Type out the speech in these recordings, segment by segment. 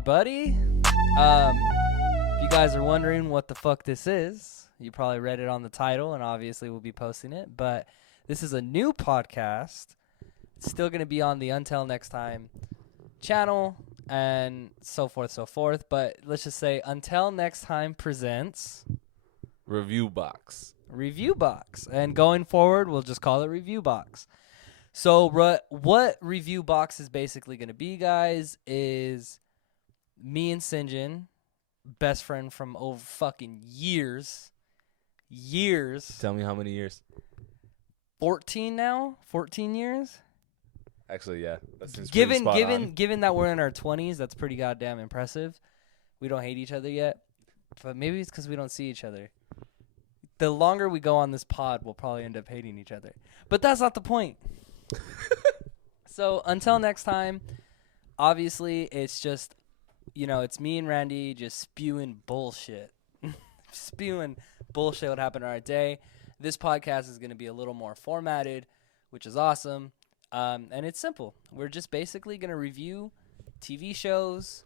everybody. If you guys are wondering what the fuck this is, you probably read it on the title, and obviously we'll be posting it. But this is a new podcast. It's still going to be on the Until Next Time channel and so forth. But let's just say Until Next Time presents ReviewBox. ReviewBox. And going forward, we'll just call it ReviewBox. So what ReviewBox is basically going to be, guys, is me and Sinjin, best friend from over fucking years. Tell me how many years? 14 now? 14 years? Actually, yeah. That seems Given that we're in our 20s, that's pretty goddamn impressive. We don't hate each other yet, but maybe it's because we don't see each other. The longer we go on this pod, we'll probably end up hating each other. But that's not the point. So until next time, obviously it's just, it's me and Randy just spewing bullshit. Spewing bullshit what happened in our day. This podcast is going to be a little more formatted, which is awesome. And it's simple. We're just basically going to review TV shows,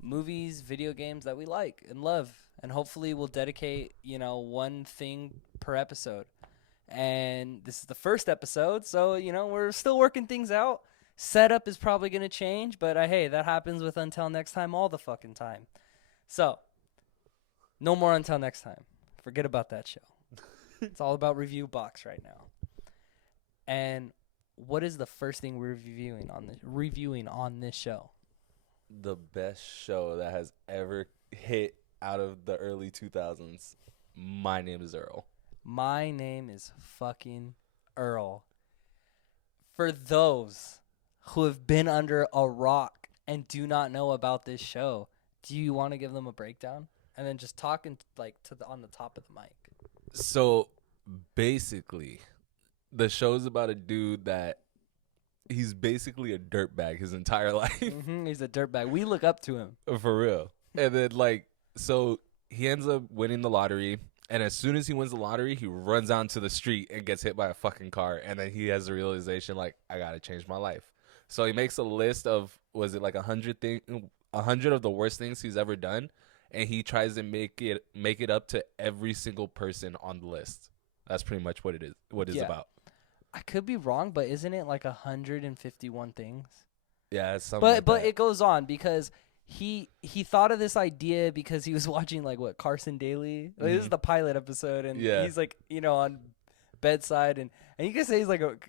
movies, video games that we like and love. And hopefully we'll dedicate, one thing per episode. And this is the first episode, so, we're still working things out. Setup is probably going to change, but hey, that happens with Until Next Time all the fucking time. So, no more Until Next Time. Forget about that show. It's all about ReviewBox right now. And what is the first thing we're reviewing on this show? The best show that has ever hit out of the early 2000s. My name is Earl. My name is fucking Earl. For those who have been under a rock and do not know about this show, do you want to give them a breakdown? And then just talking on the top of the mic. So basically, the show's about a dude that he's basically a dirtbag his entire life. Mm-hmm, he's a dirtbag. We look up to him. For real. And then so he ends up winning the lottery. And as soon as he wins the lottery, he runs out into the street and gets hit by a fucking car. And then he has the realization, I got to change my life. So he makes a list of, 100 of the worst things he's ever done. And he tries to make it up to every single person on the list. That's pretty much what it's about. I could be wrong, but isn't it 151 things? Yeah, it's something But it goes on because he thought of this idea because he was watching Carson Daly. This is the pilot episode, and he's on bedside, and you can say he's look,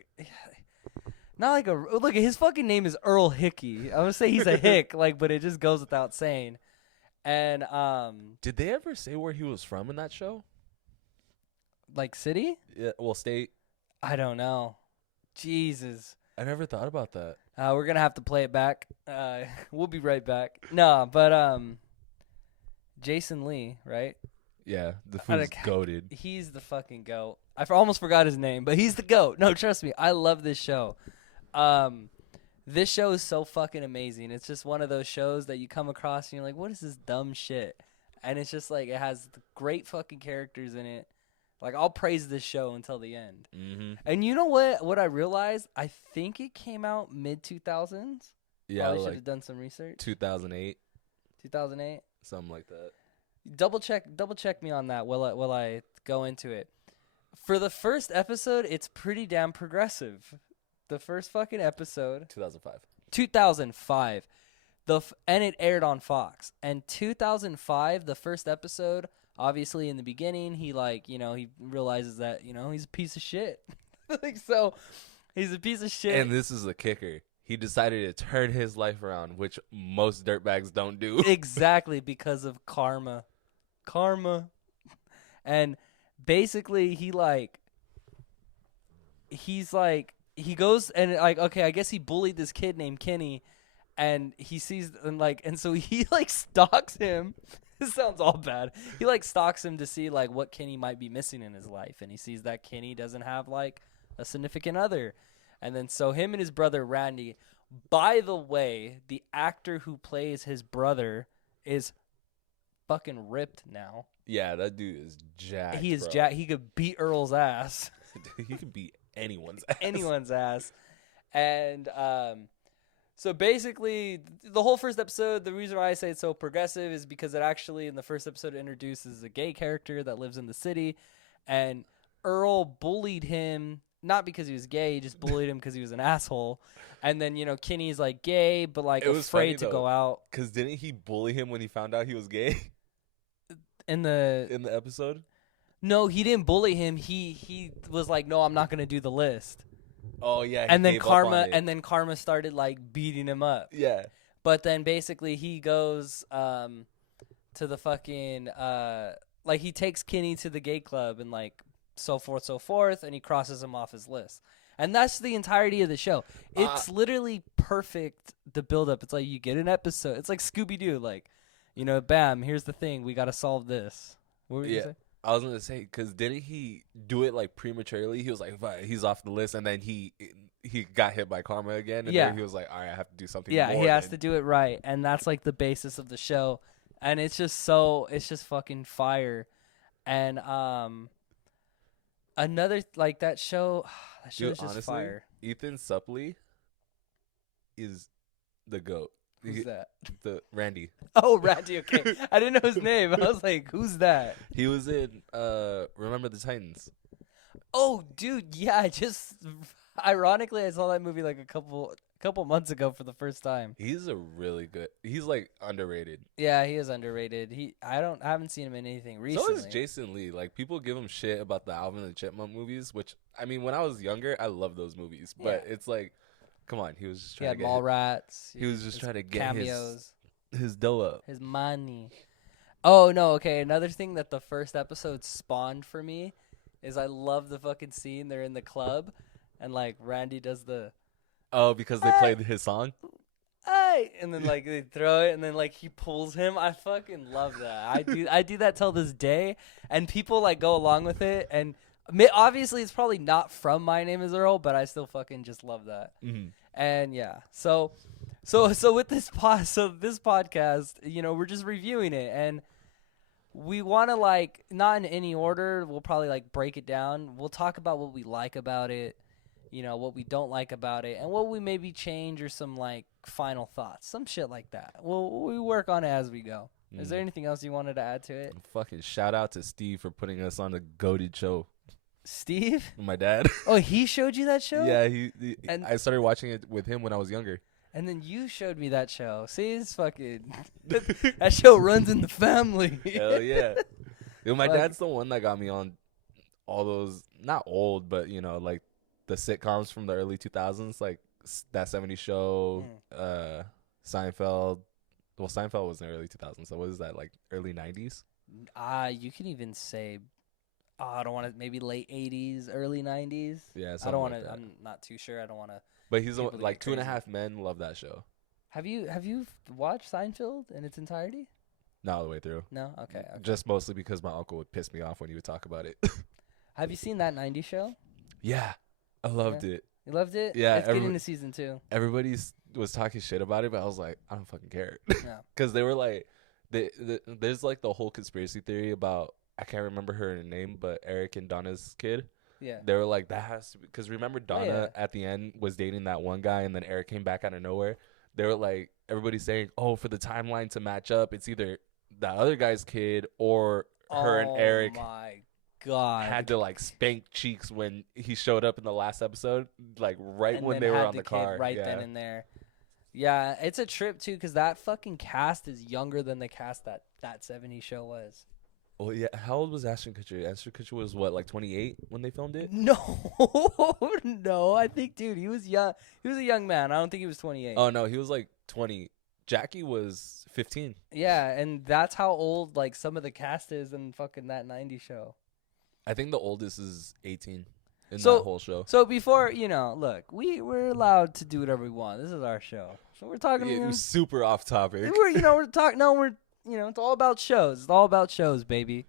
his fucking name is Earl Hickey. I would say he's a hick, but it just goes without saying. And did they ever say where he was from in that show? City? Yeah, well, state. I don't know. Jesus. I never thought about that. We're going to have to play it back. We'll be right back. No, but Jason Lee, right? Yeah, the fool's goated. He's the fucking goat. I almost forgot his name, but he's the goat. No, trust me. I love this show. This show is so fucking amazing. It's just one of those shows that you come across and you're like, what is this dumb shit? And it's just it has great fucking characters in it. I'll praise this show until the end. Mm-hmm. And you know what I realized? I think it came out mid-2000s. Yeah, I should have done some research. 2008. 2008? Something like that. Double check me on that while I go into it. For the first episode, it's pretty damn progressive. The first fucking episode. 2005. And it aired on Fox. And 2005, the first episode, obviously in the beginning, he he realizes that, he's a piece of shit. So he's a piece of shit. And this is the kicker. He decided to turn his life around, which most dirtbags don't do. Exactly, because of karma. And basically he goes and okay, I guess he bullied this kid named Kenny, and he sees and so he stalks him. This sounds all bad. He stalks him to see what Kenny might be missing in his life, and he sees that Kenny doesn't have a significant other. And then so him and his brother Randy, by the way, the actor who plays his brother is fucking ripped now. Yeah, that dude is jacked. He is jacked. He could beat Earl's ass. He could beat anyone's ass. Anyone's ass. And So basically, the whole first episode, the reason why I say it's so progressive is because it actually, in the first episode, introduces a gay character that lives in the city. And Earl bullied him, not because he was gay, he just bullied him because he was an asshole. And then, Kenny's like gay, but like It was funny, afraid to though, go out. Because didn't he bully him when he found out he was gay In the episode? No, he didn't bully him. He was like, no, I'm not going to do the list. Oh, yeah. And then Karma started like beating him up. Yeah. But then basically he goes to the fucking like he takes Kenny to the gay club and like so forth, and he crosses him off his list. And that's the entirety of the show. It's literally perfect, the build up. It's like you get an episode. It's like Scooby-Doo, like, bam, here's the thing, we got to solve this. What were you saying? I was gonna say, because didn't he do it like prematurely? He was like, he's off the list, and then he got hit by Karma again, and then he was like, all right, I have to do something. Yeah, more he has to do it right, and that's like the basis of the show, and it's just fucking fire, and another like that show is just honestly, fire. Ethan Suplee is the GOAT. Who's that? The Randy. Oh, Randy. Okay, I didn't know his name. I was like, "Who's that?" He was in Remember the Titans. Oh, dude, yeah. Ironically, I saw that movie like a couple months ago for the first time. He's he's like underrated. Yeah, he is underrated. I haven't seen him in anything recently. So is Jason Lee. Like, people give him shit about the Alvin and the Chipmunk movies, which I mean, when I was younger, I loved those movies, but it's like, come on, he was just trying to get Mallrats. He was just trying to get cameos, his dough up. his money. Oh no, okay. Another thing that the first episode spawned for me is I love the fucking scene. They're in the club, and like Randy does the because they played his song. And then like they throw it, and then like he pulls him. I fucking love that. I do that till this day, and people like go along with it. And obviously, it's probably not from My Name Is Earl, but I still fucking just love that. Mm-hmm. And yeah, so with this podcast, we're just reviewing it, and we want to like, not in any order. We'll probably like break it down. We'll talk about what we like about it, what we don't like about it, and what we maybe change, or some like final thoughts, some shit like that. We work on it as we go. Is there anything else you wanted to add to it? Fucking shout out to Steve for putting us on the goated show. Steve? My dad. Oh, he showed you that show? Yeah, I started watching it with him when I was younger. And then you showed me that show. See, it's fucking that show runs in the family. Hell yeah. My dad's the one that got me on all those, not old, but like the sitcoms from the early 2000s, like That 70s Show, Seinfeld. Well, Seinfeld was in the early 2000s, so what is that, like early 90s? You can even say, I don't want to, maybe late 80s, early 90s. Yeah, I don't want like to, I'm not too sure. I don't want to. But he's like Two and a Half Men. Love that show. Have you watched Seinfeld in its entirety? Not all the way through. No? Okay. Just mostly because my uncle would piss me off when he would talk about it. Have you seen That 90s Show? Yeah. I loved it. You loved it? Yeah. It's getting to season 2. Everybody was talking shit about it, but I was like, I don't fucking care. Yeah. Because they were like, there's like the whole conspiracy theory about, I can't remember her name, but Eric and Donna's kid. Yeah. They were like, that has to be, because remember Donna at the end was dating that one guy, and then Eric came back out of nowhere. They were like, everybody's saying, oh, for the timeline to match up, it's either the other guy's kid or her and Eric. Oh my God. Had to like spank cheeks when he showed up in the last episode, like right when they were on the car. Right then and there. Yeah, it's a trip too, because that fucking cast is younger than the cast that 70s Show was. Well, yeah. How old was Ashton Kutcher? Ashton Kutcher was what, like 28 when they filmed it? No, no. I think, dude, he was young. He was a young man. I don't think he was 28. Oh no, he was like 20. Jackie was 15. Yeah, and that's how old like some of the cast is in fucking That 90s Show. I think the oldest is 18 in that whole show. So before, look, we're allowed to do whatever we want. This is our show, so we're talking. It was super off topic. We're talking. No, we're. It's all about shows. It's all about shows, baby.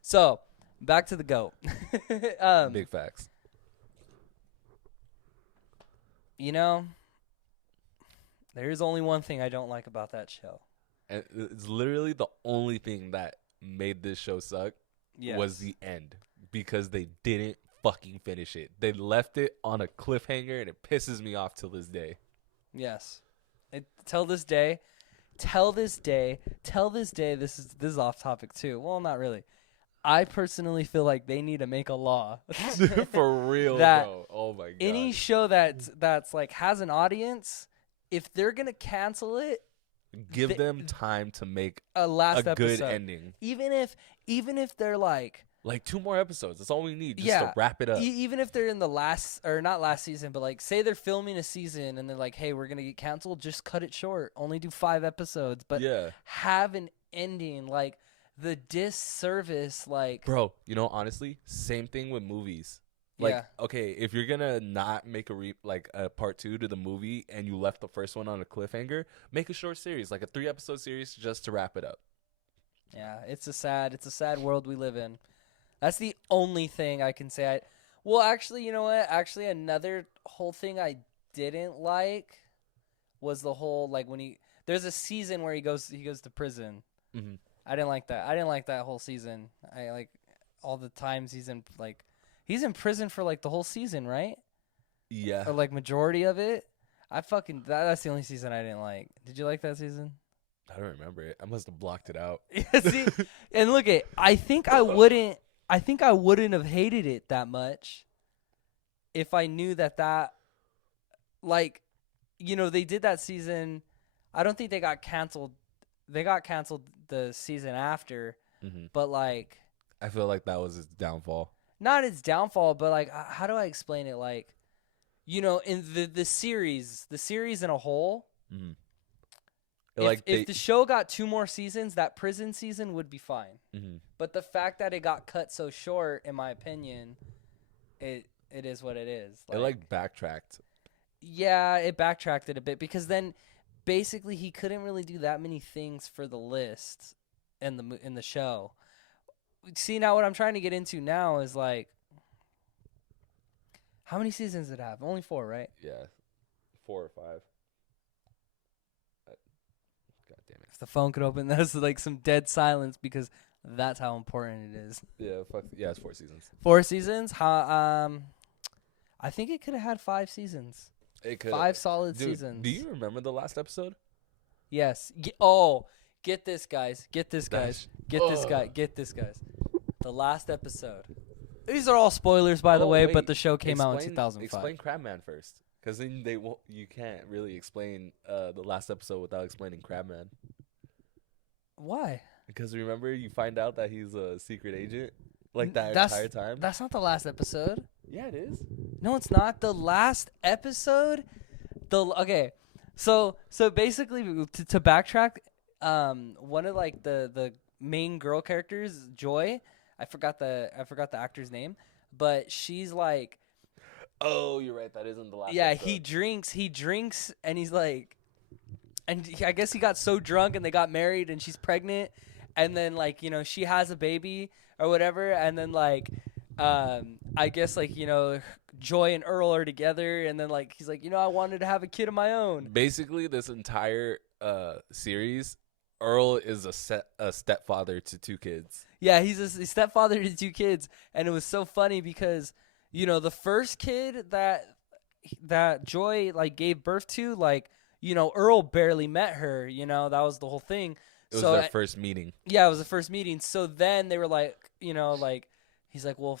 So, back to the GOAT. Big facts. There's only one thing I don't like about that show. And it's literally the only thing that made this show suck was the end. Because they didn't fucking finish it. They left it on a cliffhanger, and it pisses me off till this day. Yes. Till this day, this is off topic too. Well, not really. I personally feel like they need to make a law For real, that bro. Oh my god. any show that's like has an audience, if they're gonna cancel it, give them time to make a last a episode. good ending. Even if they're like 2 more episodes. That's all we need just yeah, to wrap it up. Even if they're in the not last season, but like say they're filming a season and they're like, hey, we're gonna get canceled. Just cut it short. Only do 5 episodes, but have an ending. Like the disservice, like bro. Honestly, same thing with movies. Like, okay, if you're gonna not make a part 2 to the movie and you left the first one on a cliffhanger, make a short series, like a 3-episode series, just to wrap it up. Yeah, it's a sad world we live in. That's the only thing I can say. Well, actually, you know what? Actually, another whole thing I didn't like was the whole like when there's a season where he goes to prison. Mm-hmm. I didn't like that. I didn't like that whole season. I like all the times he's in prison for like the whole season, right? Yeah. Or like majority of it. That's the only season I didn't like. Did you like that season? I don't remember it. I must have blocked it out. See, and look I think I wouldn't have hated it that much if I knew that like, they did that season. I don't think they got canceled. They got canceled the season after, but like I feel like that was its downfall. Not its downfall, but like how do I explain it? Like, in the series in a whole, if the show got 2 more seasons, that prison season would be fine. But the fact that it got cut so short, in my opinion, it is what it is. It backtracked. Yeah, it backtracked it a bit because then basically he couldn't really do that many things for the list in the show. See, now what I'm trying to get into now is like, how many seasons did it have? Only 4, right? Yeah, 4 or 5. God damn it! If the phone could open, there's like some dead silence because that's how important it is. Yeah, it's 4 seasons. 4 seasons? I think it could have had 5 seasons. It could 5 solid seasons. Do you remember the last episode? Yes. Get this, guys. Get this, guys. Get this, guys. The last episode. These are all spoilers, by the way, but the show came out in 2005. Explain Crabman first, because then you can't really explain the last episode without explaining Crabman. Why? Because remember, you find out that he's a secret agent, that entire time. That's not the last episode. Yeah, it is. No, it's not. The last episode. So basically, to backtrack, one of like the main girl characters, Joy. I forgot the actor's name, but she's like, oh, you're right. That isn't the last. Yeah, episode. he drinks, and he's like, I guess he got so drunk, and they got married, and she's pregnant, and then like she has a baby or whatever, and then like, I guess like Joy and Earl are together, and then like he's like I wanted to have a kid of my own. Basically, this entire series, Earl is a stepfather to 2 kids. Yeah, he's a stepfather to 2 kids, and it was so funny because the first kid that Joy like gave birth to, like Earl barely met her. That was the whole thing. It was their first meeting. Yeah, it was the first meeting. So then they were like, like he's like, well,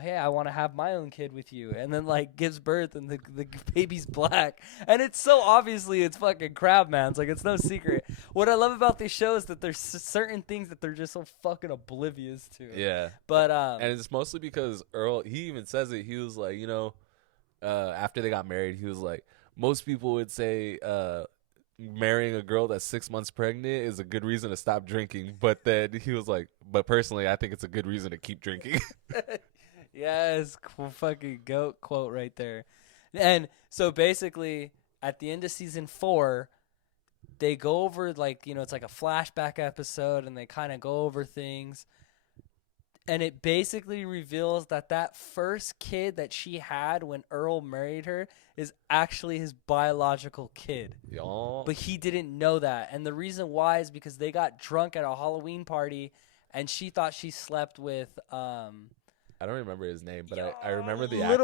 hey, I want to have my own kid with you, and then like gives birth, and the baby's black, and it's so obviously it's fucking Crabman. It's like it's no secret. What I love about these shows is that there's certain things that they're just so fucking oblivious to. Yeah, but and it's mostly because Earl. He even says it. He was like, after they got married, he was like, most people would say, marrying a girl that's 6 months pregnant is a good reason to stop drinking, but then he was like, but personally I think it's a good reason to keep drinking. Yes, fucking goat quote right there. And so basically at the end of season 4 they go over like it's like a flashback episode, and they kind of go over things, and it basically reveals that first kid that she had when Earl married her is actually his biological kid. Y'all. But he didn't know that. And the reason why is because they got drunk at a Halloween party, and she thought she slept with I don't remember his name, but I remember the actor.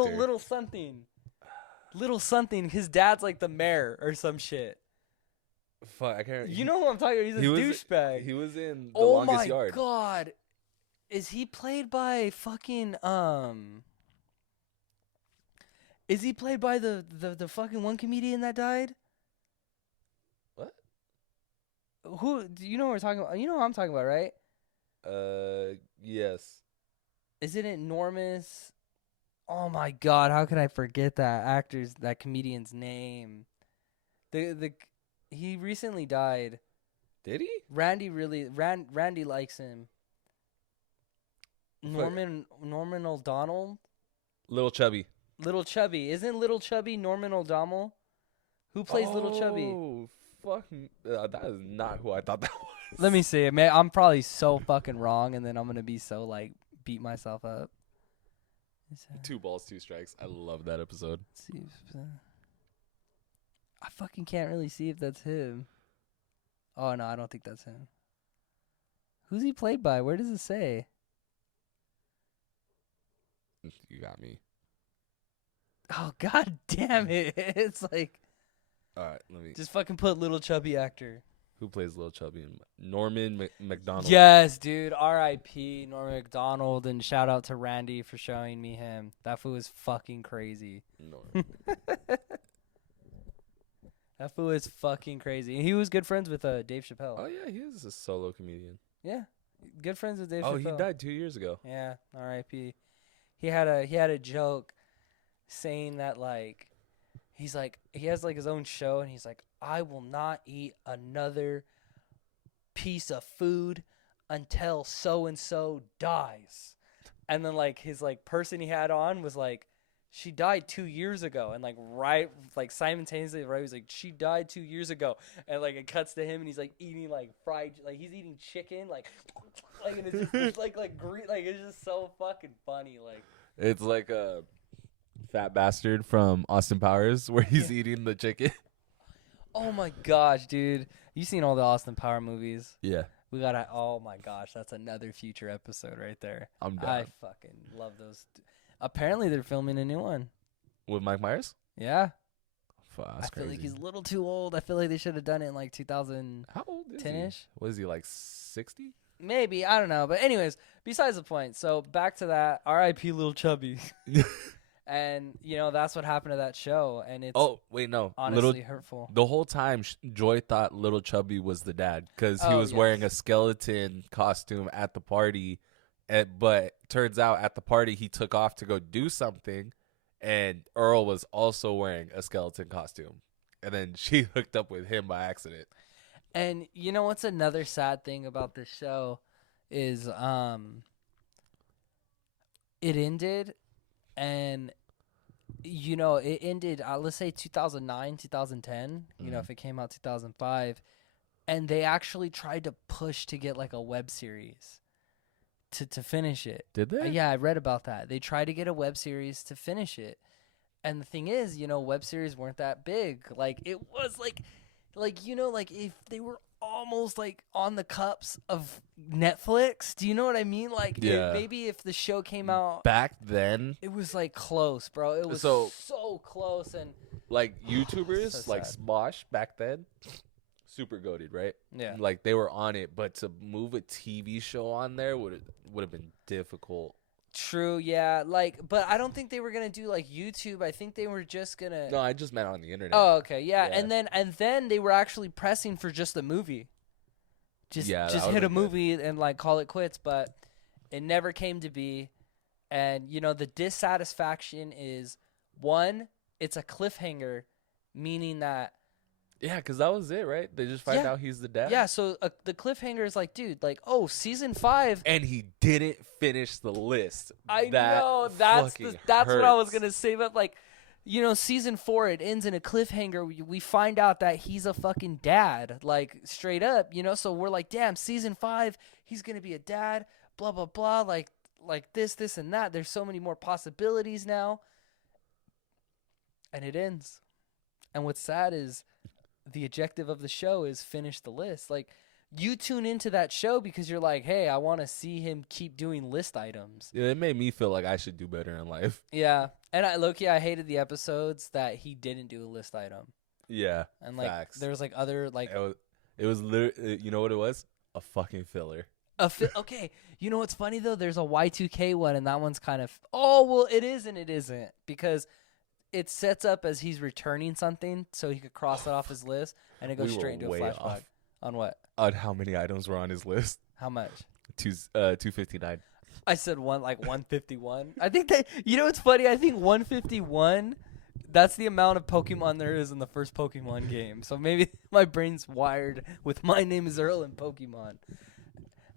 Little something. His dad's like the mayor or some shit. Fuck, I can't. You know who I'm talking about? He's a douchebag. He was in The Oh Longest my Yard. god. Is he played by fucking Is he played by the fucking one comedian that died? What? Who do you know what we're talking about? You know who I'm talking about, right? Yes. Isn't it Normus? Oh my god, how could I forget that comedian's name? He recently died. Did he? Randy likes him. Norman O'Donnell? Little Chubby. Little Chubby. Isn't Little Chubby Norman O'Donnell? Who plays Little Chubby? Oh, fuck. That is not who I thought that was. Let me see it, man. I'm probably so fucking wrong, and then I'm gonna be so like beat myself up. 2 balls, 2 strikes. I love that episode. Let's see I fucking can't really see if that's him. Oh no, I don't think that's him. Who's he played by? Where does it say? You got me. Oh god damn it! It's like, all right, let me just fucking put Little Chubby actor. Who plays Little Chubby? Norman McDonald. Yes, dude. R.I.P. Norman McDonald, and shout out to Randy for showing me him. That fool is fucking crazy. Norman. That fool is fucking crazy. And he was good friends with Dave Chappelle. Oh yeah, he is a solo comedian. Yeah, good friends with Dave Oh, Chappelle. he died 2 years ago. Yeah, R.I.P. He had a joke saying that like he's like he has like his own show, and he's like, I will not eat another piece of food until so and so dies. And then like his like person he had on was like, she died 2 years ago, and like right like simultaneously right, he was like, she died 2 years ago, and like it cuts to him and he's like eating like fried, like he's eating chicken like and it's just it's like green, like it's just so fucking funny. Like it's like a fat bastard from Austin Powers where he's eating the chicken. Oh my gosh, dude. You seen all the Austin Power movies? Yeah. We gotta, oh my gosh, that's another future episode right there. I'm down. I fucking love those. Apparently they're filming a new one. With Mike Myers? Yeah. Fuck, I that's feel like crazy. he's a little too old. I feel like they should have done it in like 2010-ish. How old is he? What is he, like 60? Maybe, I don't know. But anyways, besides the point. So back to that, R.I.P. Little Chubby. And, you know, that's what happened to that show. And it's honestly hurtful. The whole time, Joy thought Little Chubby was the dad because he was wearing a skeleton costume at the party. But turns out at the party, he took off to go do something. And Earl was also wearing a skeleton costume. And then she hooked up with him by accident. And you know what's another sad thing about this show is it ended, and you know it ended let's say 2009, 2010, you know, if it came out 2005, and they actually tried to push to get like a web series to finish it. Did they? Yeah, I read about that. They tried to get a web series to finish it. And the thing is, you know, web series weren't that big. Like it was like you know, like if they were almost like on the cups of Netflix. Do you know what I mean? Like maybe if the show came out back then, it was like close, bro. It was so close. And like YouTubers so like Smosh back then, super goated, right? Yeah. Like they were on it, but to move a TV show on there would have been difficult. True, yeah. Like, but I don't think they were gonna do like YouTube. I think they were just gonna. No, I just meant on the internet. Oh, okay, yeah. And then they were actually pressing for just a movie. Just hit a movie and like call it quits, but it never came to be. And you know the dissatisfaction is one, it's a cliffhanger, meaning that. Yeah, because that was it, right? They just find out he's the dad. Yeah, so the cliffhanger is like, dude, like, oh, season 5, and he didn't finish the list. I know that's what I was gonna say. But like, you know, season 4 it ends in a cliffhanger. We find out that he's a fucking dad, like straight up, you know. So we're like, damn, season 5, he's gonna be a dad. Blah blah blah. Like this and that. There's so many more possibilities now, and it ends. And what's sad is, the objective of the show is finish the list. Like, you tune into that show because you're like, hey, I want to see him keep doing list items. Yeah, it made me feel like I should do better in life. Yeah. And I hated the episodes that he didn't do a list item. Yeah. And like Facts. there's like other like It was literally, you know what it was? A fucking filler. okay. You know what's funny though? There's a Y2K one, and that one's kind of it is and it isn't, because it sets up as he's returning something so he could cross it off his list, and it goes straight into a flashback. Off. On what? On how many items were on his list? How much? 259. I said 151. I think that, you know what's funny? I think 151. That's the amount of Pokemon there is in the first Pokemon game. So maybe my brain's wired with My Name is Earl and Pokemon.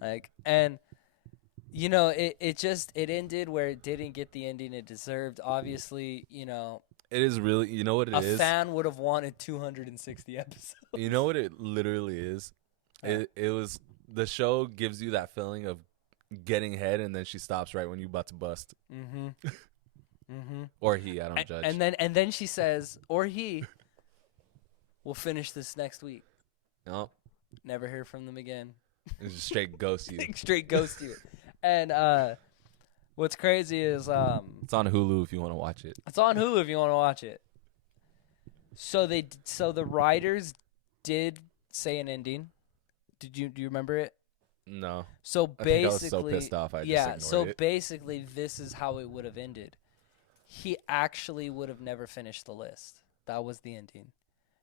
Like, and you know, it ended where it didn't get the ending it deserved. Obviously, you know, it is really, you know what it is? A fan would have wanted 260 episodes. You know what it literally is? It was, the show gives you that feeling of getting head, and then she stops right when you're about to bust. Mm-hmm. Mm-hmm. Or he, I don't judge. And then she says, or he, we'll finish this next week. No. Never hear from them again. It's just straight ghost you. Straight ghost you. And what's crazy is it's on Hulu if you want to watch it. It's on Hulu if you want to watch it. So the writers did say an ending. Do you remember it? No. So basically, I was so pissed off. I just ignored it. Basically, this is how it would have ended. He actually would have never finished the list. That was the ending.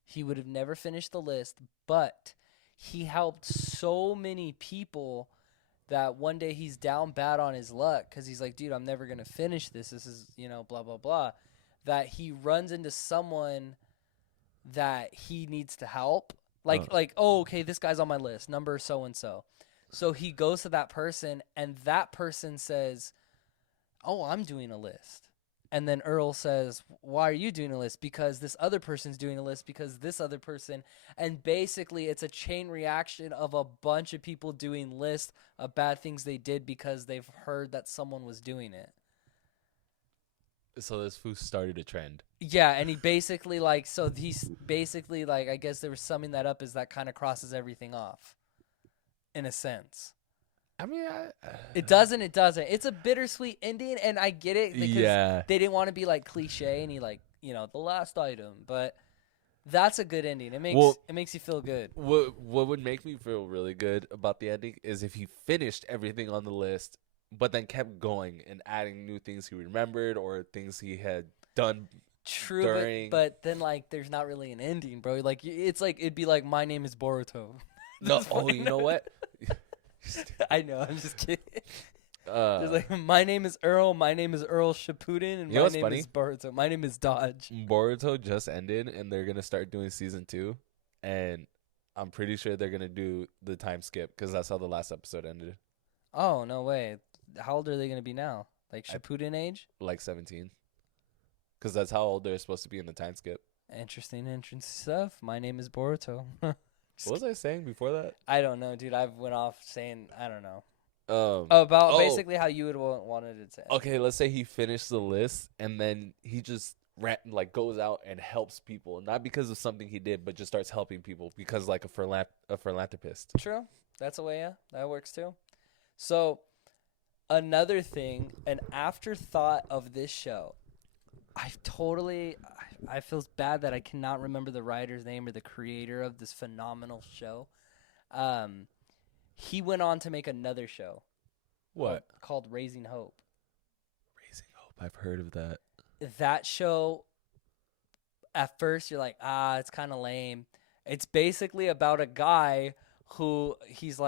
He would have never finished the list, but he helped so many people that one day he's down bad on his luck because he's like, dude, I'm never going to finish this. This is, blah, blah, blah. That he runs into someone that he needs to help. Okay, this guy's on my list, number so-and-so. So he goes to that person, and that person says, oh, I'm doing a list. And then Earl says, why are you doing a list? Because this other person's doing a list, because this other person. And basically, it's a chain reaction of a bunch of people doing lists of bad things they did because they've heard that someone was doing it. So this fool started a trend. Yeah, and he basically, I guess they were summing that up as that kind of crosses everything off, in a sense. I mean, it doesn't. It's a bittersweet ending, and I get it because they didn't want to be like cliche and the last item, but that's a good ending. It makes you feel good. What would make me feel really good about the ending is if he finished everything on the list, but then kept going and adding new things he remembered or things he had done. True, but then there's not really an ending, bro. It'd be like My Name is Boruto. No, you know what? I know, I'm just kidding. My name is Earl, my name is Earl Shippuden, and my name is Boruto. My name is Dodge. Boruto just ended, and they're going to start doing season 2, and I'm pretty sure they're going to do the time skip, because that's how the last episode ended. Oh, no way. How old are they going to be now? Shippuden age? 17. Because that's how old they're supposed to be in the time skip. Interesting stuff. My name is Boruto. What was I saying before that? I don't know, dude. I went off saying, I don't know. Basically how you would wanted it to end. Okay, let's say he finished the list, and then he just goes out and helps people. Not because of something he did, but just starts helping people because a philanthropist. True. That's a way, yeah. That works too. So, another thing, an afterthought of this show, I feel bad that I cannot remember the writer's name or the creator of this phenomenal show. He went on to make another show. What? Called Raising Hope. Raising Hope. I've heard of that. That show, at first you're like, it's kind of lame. It's basically about a guy who he's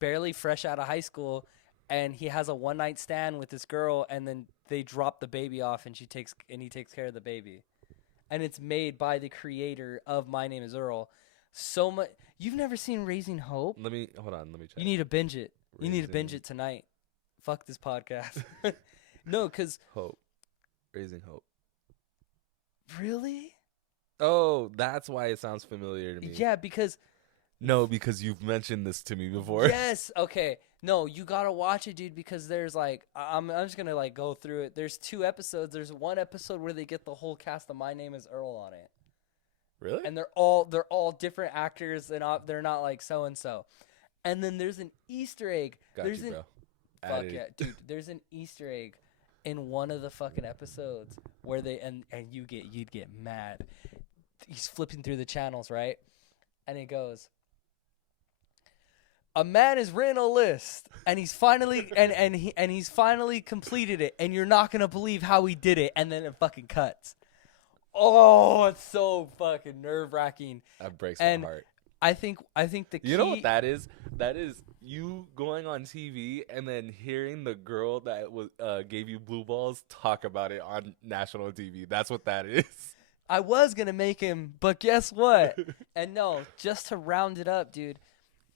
barely fresh out of high school, and he has a one-night stand with this girl, and then they drop the baby off, and he takes care of the baby. And it's made by the creator of My Name is Earl. So much. You've never seen Raising Hope? Hold on. Let me check. You need to binge it. You need to binge it tonight. Fuck this podcast. No, because Hope. Raising Hope. Really? Oh, that's why it sounds familiar to me. Yeah, because because you've mentioned this to me before. Yes. Okay. No, you gotta watch it, dude, because there's I'm just gonna go through it. There's 2 episodes. There's one episode where they get the whole cast of My Name is Earl on it. Really? And they're all different actors, and they're not so and so. And then there's an Easter egg. Bro. Fuck yeah, dude. There's an Easter egg in one of the fucking episodes where they and you'd get mad. he's flipping through the channels, right? And it goes, a man has written a list, and he's finally he's finally completed it, and you're not gonna believe how he did it, and then it fucking cuts. Oh, it's so fucking nerve-wracking. That breaks my heart. I think the key. You know what that is? That is you going on TV and then hearing the girl that was gave you blue balls talk about it on national TV. That's what that is. I was gonna make him, but guess what? And no, just to round it up, dude.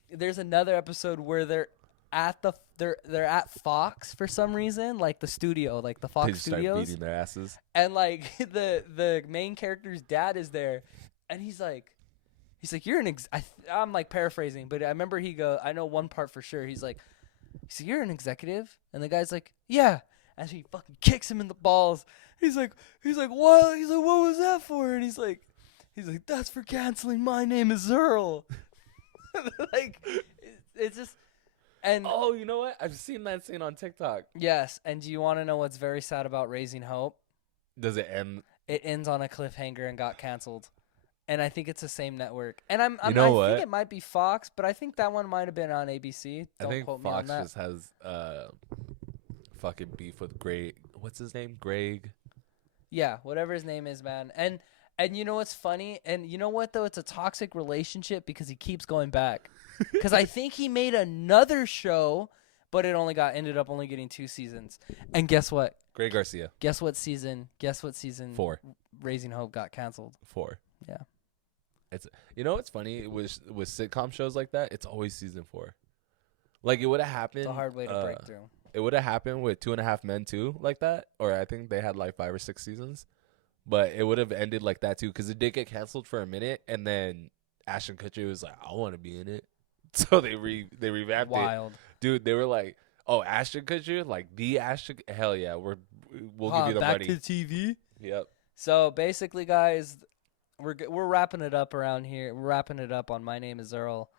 There's another episode where they're at Fox for some reason, like the studio, like the Fox They just start Studios, beating their asses. and like the main character's dad is there, and he's like, you're an I'm like paraphrasing, but I remember I know one part for sure. He's like, you're an executive, and the guy's like, yeah, and he fucking kicks him in the balls. He's like, what? He's like, what was that for? And he's like, that's for canceling My Name Is Earl. Like, it's just, and oh, you know what? I've seen that scene on TikTok. yes, and do you want to know what's very sad about Raising Hope? Does it end? It ends on a cliffhanger and got canceled. And I think it's the same network. And I think it might be Fox, but I think that one might have been on ABC. I think quote me on Fox that. just has fucking beef with Greg. What's his name? Greg. Yeah, whatever his name is, man. And you know what's funny? And you know what, though? It's a toxic relationship because he keeps going back. Because I think he made another show, but it ended up only getting 2 seasons. And guess what? Greg Garcia. Guess what season? 4. Raising Hope got canceled. 4. Yeah. You know what's funny with sitcom shows like that? It's always season 4. Like it would have happened. It's a hard way to break through. It would have happened with 2.5 Men too, like that. Or I think they had like 5 or 6 seasons, but it would have ended like that too because it did get canceled for a minute, and then Ashton Kutcher was like, "I want to be in it," so they revamped Wild. it. Dude, they were like, "Oh, Ashton Kutcher, like the Ashton, hell yeah, we'll give you the back money." to TV. Yep. So basically, guys, we're wrapping it up around here. We're wrapping it up on My Name Is Earl.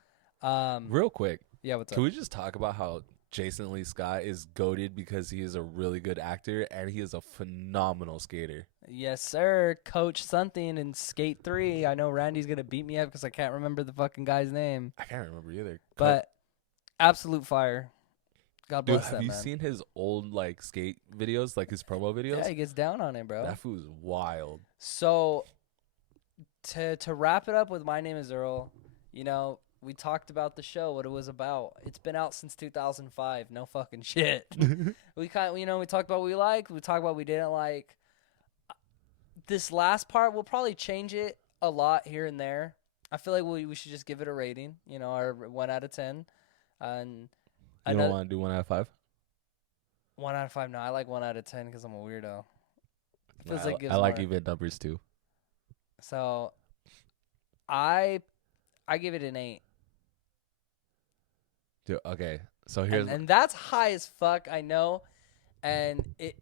Real quick, Yeah, what's up? can we just talk about how Jason Lee Scott is goated because he is a really good actor and he is a phenomenal skater? Yes, sir. Coach something in Skate 3. I know Randy's going to beat me up because I can't remember the fucking guy's name. I can't remember either. But absolute fire. God Dude, bless that have you man. seen his old like skate videos, like his promo videos? Yeah, he gets down on it, bro. That fool's wild. So to wrap it up with My Name Is Earl, you know, we talked about the show, what it was about. It's been out since 2005. No fucking shit. We talked about what we liked. We talked about what we didn't like. This last part, we'll probably change it a lot here and there. I feel like we should just give it a rating, our 1 out of 10. And You don't want to do 1 out of 5? 1 out of 5. No, I like 1 out of 10 because I'm a weirdo. Feels like it gives I like more. even numbers too. So I give it an 8. Dude, okay, so here's And that's high as fuck, I know. And it,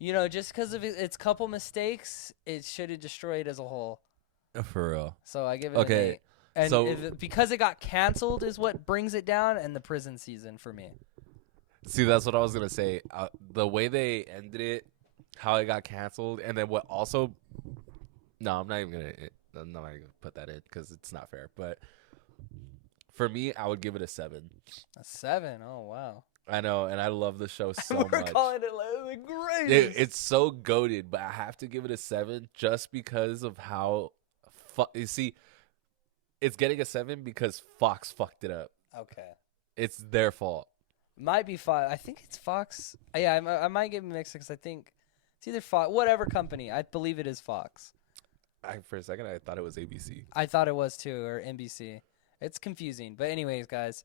just because of its couple mistakes, it should have destroyed as a whole. for real. So I give it an 8. And so because it got canceled is what brings it down, and the prison season for me. see, that's what I was gonna say. The way they ended it, how it got canceled, and then what also. No, I'm not gonna put that in because it's not fair. But for me, I would give it a 7. A 7? Oh, wow. I know, and I love the show so We're much. calling it the greatest. It's so goated, but I have to give it a 7 just because of how. You see, it's getting a 7 because Fox fucked it up. Okay. It's their fault. Might be 5. I think it's Fox. Yeah, I might give it a mix because I think it's either Fox, whatever company. I believe it is Fox. For a second, I thought it was ABC. I thought it was too, or NBC. It's confusing. But anyways, guys,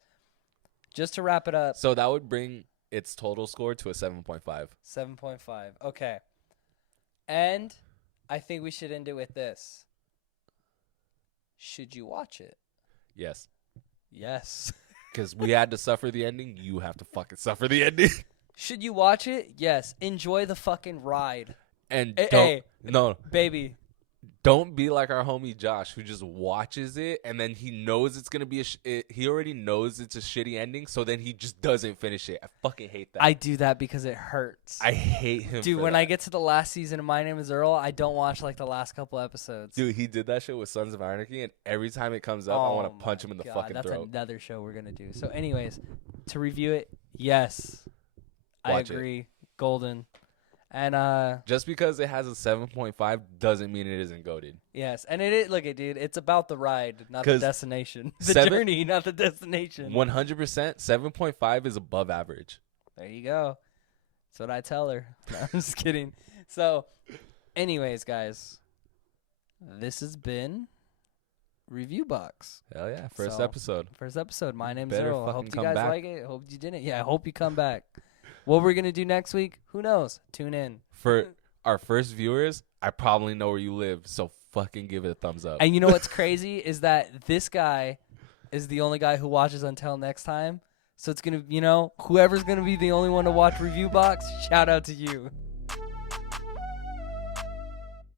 just to wrap it up. So that would bring its total score to a 7.5. 7.5. Okay. And I think we should end it with this. Should you watch it? Yes. Yes. Because we had to suffer the ending. You have to fucking suffer the ending. Should you watch it? Yes. Enjoy the fucking ride. And Hey, no, baby. Don't be like our homie Josh, who just watches it and then he knows it's gonna be he already knows it's a shitty ending, so then he just doesn't finish it. I fucking hate that. I do that because it hurts. I hate him. Dude, for when that. I get to the last season of My Name Is Earl, I don't watch like the last couple episodes. Dude, he did that shit with Sons of Anarchy, and every time it comes up, I want to punch him in the fucking that's throat. Another show we're gonna do. So, anyways, to review it, yes, I Watch agree. Golden. And just because it has a 7.5 doesn't mean it isn't goated. yes, and it is. Look at dude, it's about the ride, not the 'Cause destination. The journey, not the destination. 100%, 7.5 is above average. There you go. That's what I tell her. No, I'm just kidding. So, anyways, guys, this has been ReviewBox. Hell yeah, first So, episode. First episode. My name's Better Earl. I fucking hope you come guys back. like it. Hope you didn't. Yeah, I hope you come back. What we're gonna do next week? Who knows? Tune in. For our first viewers, I probably know where you live, so fucking give it a thumbs up. And you know what's crazy is that this guy is the only guy who watches until next time. So it's gonna, whoever's gonna be the only one to watch ReviewBox, shout out to you.